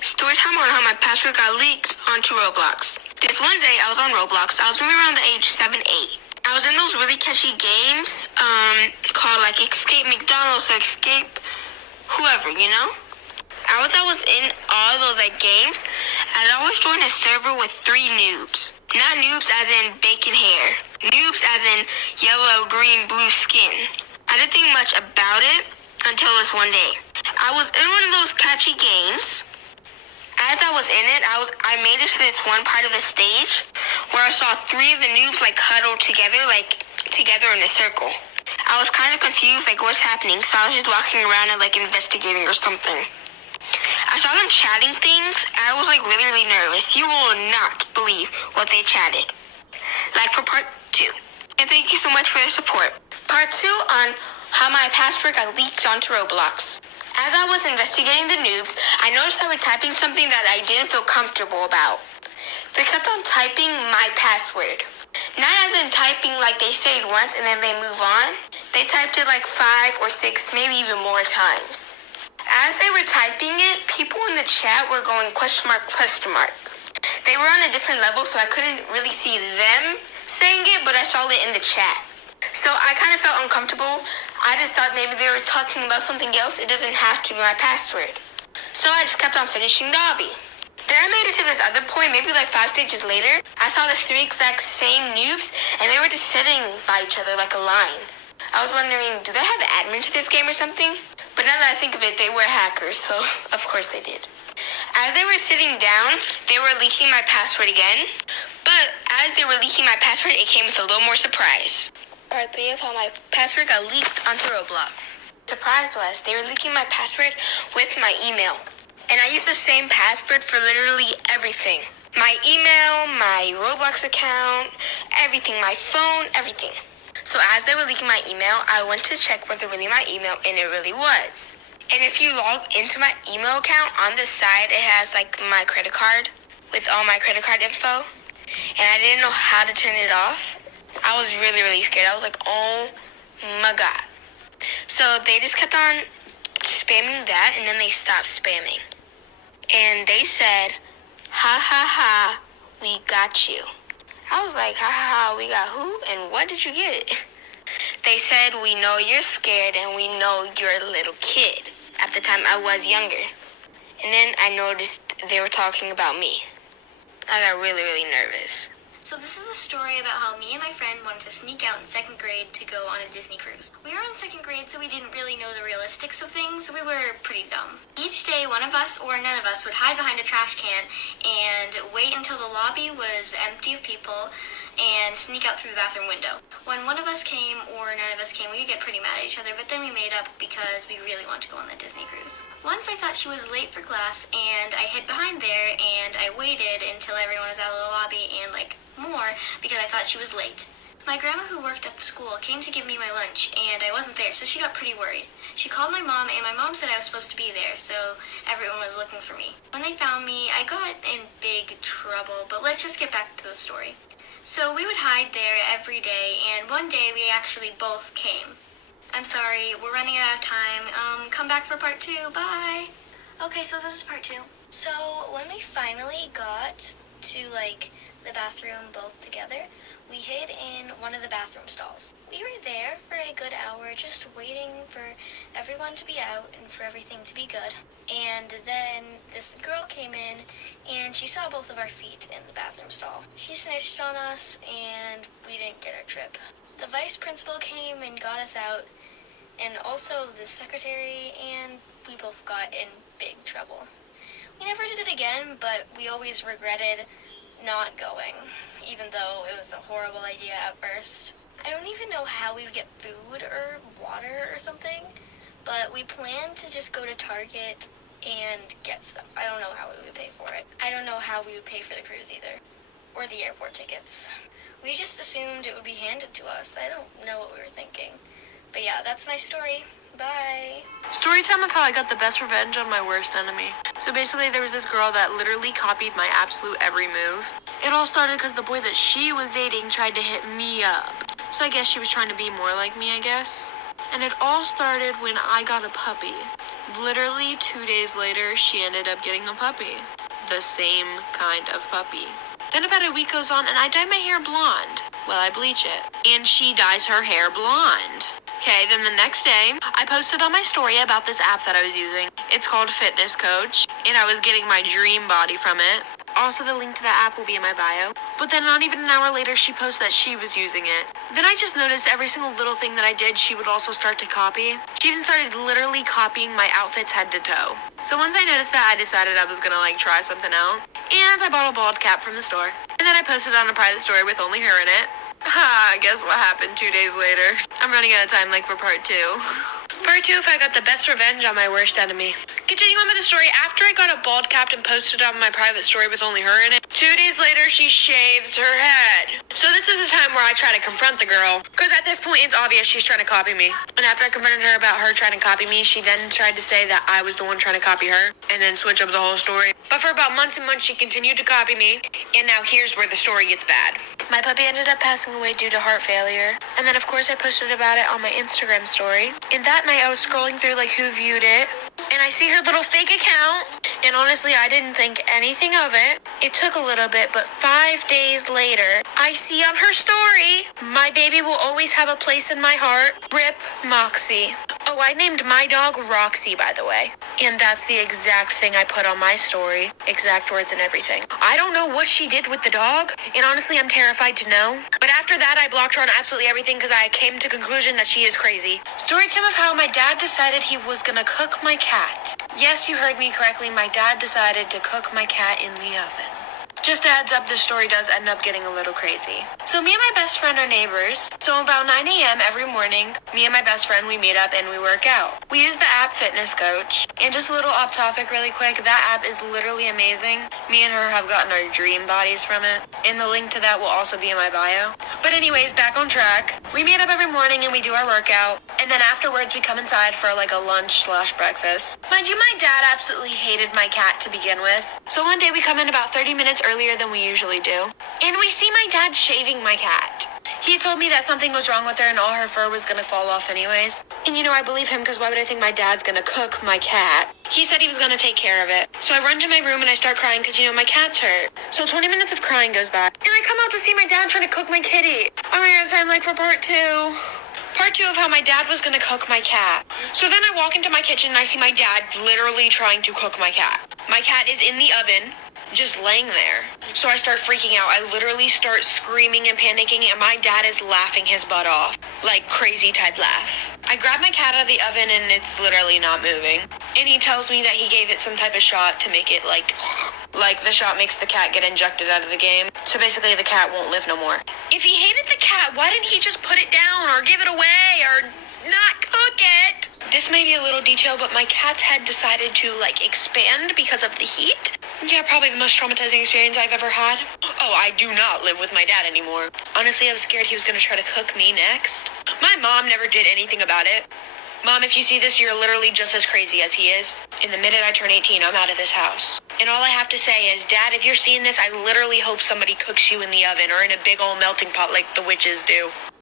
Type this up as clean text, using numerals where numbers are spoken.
Story time on how my password got leaked onto Roblox. This one day I was on Roblox. I was maybe around the age 7, 8. I was in those really catchy games called like Escape McDonald's or Escape whoever, you know? I was in all those like games, and I always joined a server with 3 noobs. Not noobs as in bacon hair. Noobs as in yellow, green, blue skin. I didn't think much about it until this one day. I was in one of those catchy games. As I was in it, I made it to this one part of the stage where I saw 3 of the noobs like huddled together in a circle. I was kind of confused, like what's happening, so I was just walking around and like investigating or something. I saw them chatting things, and I was like really, really nervous. You will not believe what they chatted. Like for part 2. And thank you so much for the support. Part 2 on how my password got leaked onto Roblox. As I was investigating the noobs, I noticed they were typing something that I didn't feel comfortable about. They kept on typing my password. Not as in typing like they say it once and then they move on. They typed it like 5 or 6, maybe even more times. As they were typing it, people in the chat were going question mark, question mark. They were on a different level, so I couldn't really see them saying it, but I saw it in the chat. So I kind of felt uncomfortable. I just thought maybe they were talking about something else. It doesn't have to be my password. So I just kept on finishing the obby. Then I made it to this other point, maybe like 5 stages later. I saw the 3 exact same noobs, and they were just sitting by each other like a line. I was wondering, do they have an admin to this game or something? But now that I think of it, they were hackers, so of course they did. As they were sitting down, they were leaking my password again. But as they were leaking my password, it came with a little more surprise. Part 3 of how my password got leaked onto Roblox. Surprise was, they were leaking my password with my email. And I used the same password for literally everything. My email, my Roblox account, everything, my phone, everything. So as they were leaking my email, I went to check was it really my email, and it really was. And if you log into my email account, on the side it has like my credit card with all my credit card info. And I didn't know how to turn it off. I was really, really scared. I was like, oh my God. So they just kept on spamming that, and then they stopped spamming. And they said, ha ha ha, we got you. I was like, ha ha ha, we got who? And what did you get? They said, we know you're scared and we know you're a little kid. At the time, I was younger. And then I noticed they were talking about me. I got really, really nervous. So this is a story about how me and my friend wanted to sneak out in 2nd grade to go on a Disney cruise. We were in 2nd grade, so we didn't really know the realistics of things, so we were pretty dumb. Each day, one of us or none of us would hide behind a trash can and wait until the lobby was empty of people and sneak out through the bathroom window. When one of us came or none of us came, we would get pretty mad at each other, but then we made up because we really wanted to go on the Disney cruise. Once I thought she was late for class, and I hid behind there, and I waited until everyone was out of the lobby and more because I thought she was late. My grandma, who worked at the school, came to give me my lunch, and I wasn't there, so she got pretty worried. She called my mom, and my mom said I was supposed to be there, so everyone was looking for me. When they found me, I got in big trouble, but let's just get back to the story. So we would hide there every day, and one day we actually both came. I'm sorry, we're running out of time. Come back for part 2. Bye. Okay, so this is part 2. So when we finally got to the bathroom both together, we hid in one of the bathroom stalls. We were there for a good hour just waiting for everyone to be out and for everything to be good. And then this girl came in and she saw both of our feet in the bathroom stall. She snitched on us and we didn't get our trip. The vice principal came and got us out, and also the secretary, and we both got in big trouble. We never did it again, but we always regretted not going, even though it was a horrible idea at first. I don't even know how we would get food or water or something, but we planned to just go to Target and get stuff. I don't know how we would pay for it. I don't know how we would pay for the cruise either, or the airport tickets. We just assumed it would be handed to us. I don't know what we were thinking. But yeah, that's my story. Bye. Story time of how I got the best revenge on my worst enemy. So basically there was this girl that literally copied my absolute every move. It all started because the boy that she was dating tried to hit me up. So I guess she was trying to be more like me, I guess. And it all started when I got a puppy. Literally 2 days later, she ended up getting a puppy. The same kind of puppy. Then about a week goes on and I dye my hair blonde. Well, I bleach it. And she dyes her hair blonde. Okay, then the next day, I posted on my story about this app that I was using. It's called Fitness Coach, and I was getting my dream body from it. Also, the link to the app will be in my bio. But then not even an hour later, she posted that she was using it. Then I just noticed every single little thing that I did, she would also start to copy. She even started literally copying my outfits head to toe. So once I noticed that, I decided I was gonna try something out. And I bought a bald cap from the store. And then I posted on a private story with only her in it. Ha, guess what happened 2 days later? I'm running out of time for part 2. Part 2, if I got the best revenge on my worst enemy. Continuing on with the story, after I got a bald cap and posted on my private story with only her in it, 2 days later she shaves her head. So this is the time where I try to confront the girl, because at this point it's obvious she's trying to copy me. And after I confronted her about her trying to copy me, she then tried to say that I was the one trying to copy her, and then switch up the whole story. But for about months and months she continued to copy me, and now here's where the story gets bad. My puppy ended up passing away due to heart failure, and then of course I posted about it on my Instagram story. And that night I was scrolling through who viewed it, and I see her little fake account, and honestly I didn't think anything of it. It took a little bit, but 5 days later, I see on her story, "My baby will always have a place in my heart, Rip Moxie." Oh, I named my dog Roxy, by the way. And that's the exact thing I put on my story. Exact words and everything. I don't know what she did with the dog, and honestly, I'm terrified to know. But after that, I blocked her on absolutely everything because I came to conclusion that she is crazy. Story time of how my dad decided he was gonna cook my cat. Yes, you heard me correctly. My dad decided to cook my cat in the oven. Just a heads up, the story does end up getting a little crazy. So me and my best friend are neighbors. So about 9 a.m. every morning, me and my best friend, we meet up and we work out. We use the app Fitness Coach. And just a little off topic really quick, that app is literally amazing. Me and her have gotten our dream bodies from it. And the link to that will also be in my bio. But anyways, back on track. We meet up every morning and we do our workout. And then afterwards we come inside for a lunch/breakfast. Mind you, my dad absolutely hated my cat to begin with. So one day we come in about 30 minutes earlier than we usually do. And we see my dad shaving my cat. He told me that something was wrong with her and all her fur was gonna fall off anyways. And I believe him because why would I think my dad's gonna cook my cat? He said he was gonna take care of it. So I run to my room and I start crying because my cat's hurt. So 20 minutes of crying goes by. And I come out to see my dad trying to cook my kitty. Oh my god, time for part 2. Part 2 of how my dad was gonna cook my cat. So then I walk into my kitchen and I see my dad literally trying to cook my cat. My cat is in the oven, just laying there. So I start freaking out. I literally start screaming and panicking, and my dad is laughing his butt off. Crazy type laugh. I grab my cat out of the oven and it's literally not moving. And he tells me that he gave it some type of shot to make it like the shot makes the cat get injected out of the game. So basically the cat won't live no more. If he hated the cat, why didn't he just put it down or give it away or not cook it? This may be a little detail, but my cat's head decided to expand because of the heat. Yeah, probably the most traumatizing experience I've ever had. Oh, I do not live with my dad anymore. Honestly, I was scared he was gonna try to cook me next. My mom never did anything about it. Mom, if you see this, you're literally just as crazy as he is. And the minute I turn 18, I'm out of this house. And all I have to say is, Dad, if you're seeing this, I literally hope somebody cooks you in the oven or in a big old melting pot like the witches do.